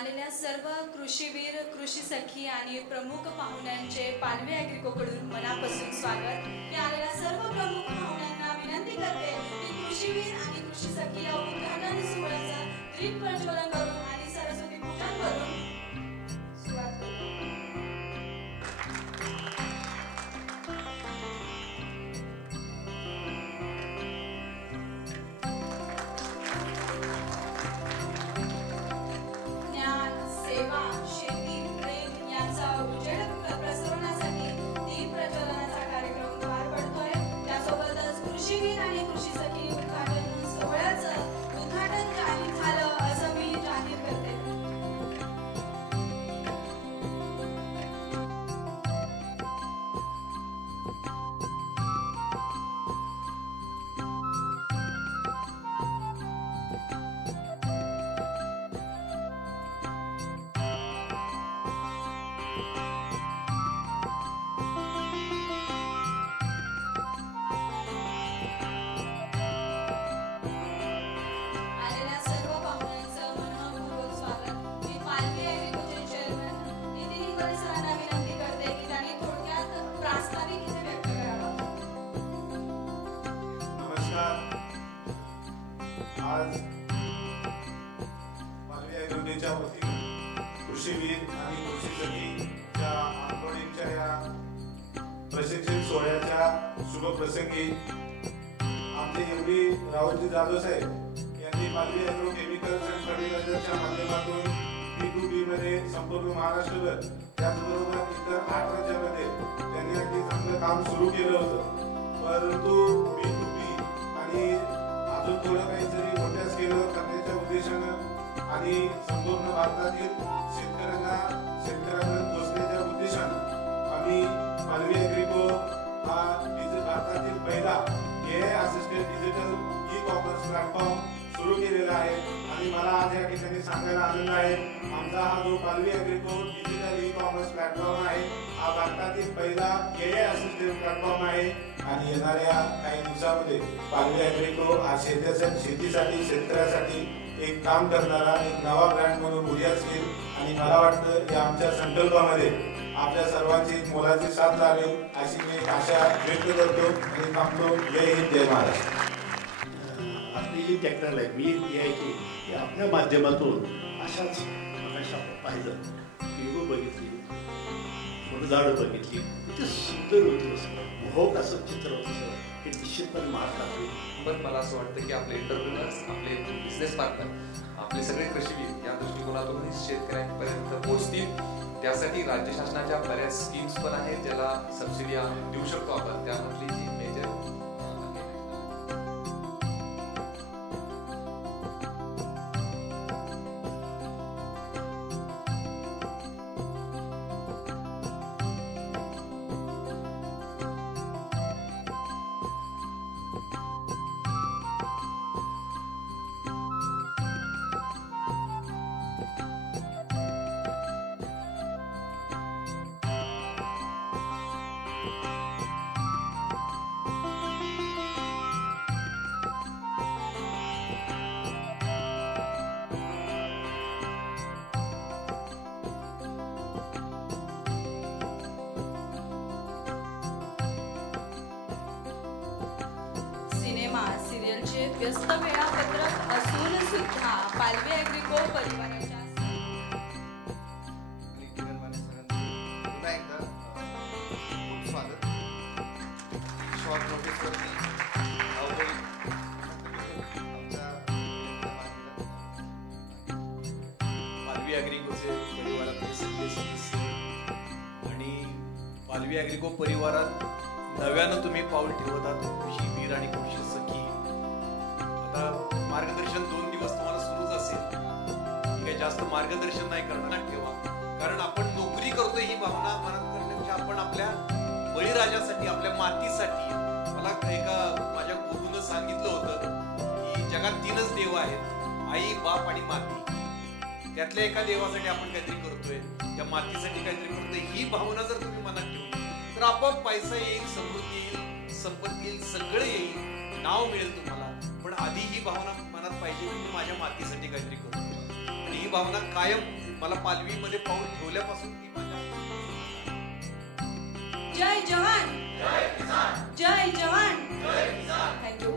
आलेल्या सर्व कृषीवीर, कृषी सखी आणि प्रमुख पाहुण्यांचे पालवी ॲग्रिकोकडून मनापासून स्वागत। मी आलेल्या सर्व प्रमुख पाहुण्यांना विनंती करते की कृषीवीर आणि कृषी सखी या उद्घाटन सोहळ्याचा दीप प्रज्वलन करून आणि सरस्वती पूजन करून सुरुवात करू। आज पालवी ॲग्रोटेकच्या वतीने कृषीवीर आणि कृषी सखीच्या आंदोलनाच्या या प्रशिक्षण सोहळ्याच्या शुभ प्रसंगी आमचे एवढी राहुलजी जाधव साहेब यांनी पालवी ॲग्रो केमिकल्स अँड फर्टिलायझरच्या माध्यमातून B2B मध्ये संपूर्ण महाराष्ट्रभर त्याचबरोबर इतर 8 राज्यांमध्ये त्यांनी अगदी चांगलं काम सुरू केलं होतं। परंतु B2B आणि अजून थोडं काहीतरी मोठ्या स्केलवर करण्याच्या उद्देशानं आणि संपूर्ण भारतातील शेतकऱ्यांना पोहोचण्याच्या उद्देशानं आम्ही पालवी ॲग्रिको हा भारतातील पहिला AI assisted digital e-commerce platform सुरू केलेला आहे। आणि मला आज या ठिकाणी सांगायला आनंद आहे, आमचा हा जो पालवी ॲग्रिको डिजिटल ई-कॉमर्स प्लॅटफॉर्म आहे हा भारतातील पहिला AI असिस्टेड प्लॅटफॉर्म आहे। आणि येणाऱ्या काही दिवसामध्ये पालवी ॲग्रिको हा शेतीसाठी शेतकऱ्यासाठी एक काम करणारा एक नवा ब्रँड म्हणून उदयास येईल। आणि मला वाटतं या आमच्या संकल्पामध्ये आपल्या सर्वांची एक मोलाची साथ लाभेल अशी मी आशा व्यक्त करतो आणि थांबतो। जय हिंद, जय महाराष्ट्र। आपली जी टेक्नॉलॉजी की आपल्या माध्यमातून अशाच पाहिलं पेरू बघितली, फुलझाडं बघितली, ते सुंदर होती, मोहक असं चित्र होतं। हे निश्चितपणे महाराष्ट्रात पण मला असं वाटतं की आपले एंटरप्रेनर्स, आपले बिझनेस पार्टनर, आपले सगळे कृषीवीर या दृष्टिकोनातूनही शेतकऱ्यांपर्यंत पोहोचतील। त्यासाठी राज्य शासनाच्या बऱ्याच स्कीम्स पण आहेत ज्याला सबसिडी देऊ शकतो आपण। त्यामधली जी मेजर सिरियलचे व्यस्त वेळापत्रक असून सुद्धा पालवी ॲग्रिको परिवाराच्या पुन्हा एकदा खूप स्वागत। शॉर्ट नोटीसवरती पालवी ॲग्रिकोचे परिवारातले सगळे सदस्य आणि पालवी ॲग्रिको परिवारात नव्यानं तुम्ही पाऊल ठेवत आहात कृषी वीर आणि कृषी सखी। आता मार्गदर्शन 2 दिवस तुम्हाला सुरूच असेल, काही जास्त मार्गदर्शन नाही करणार ठेवा, कारण आपण नोकरी करतोय ही भावना मनात करण्यापेक्षा आपण आपल्या बळीराजासाठी, आपल्या मातीसाठी। मला एका माझ्या गुरुनं सांगितलं होतं की जगात 3च देव आहेत, आई, बाप आणि माती। त्यातल्या एका देवासाठी आपण काहीतरी करतोय, त्या मातीसाठी काहीतरी करतोय। ही भावना जर तुम्ही मनात ठेवली तर आपोआप पैसा येईल, समृद्धी येईल, संपत्ती येईल, सगळं येईल, नाव मिळेल तुम्हाला। पण आधी ही भावना मनात पाहिजे की मी माझ्या मातीसाठी काहीतरी करतो, आणि ही भावना कायम मला पालवीमध्ये पाऊल ठेवल्यापासून ती माझ्या जय जवान जय जवान थँक्यू.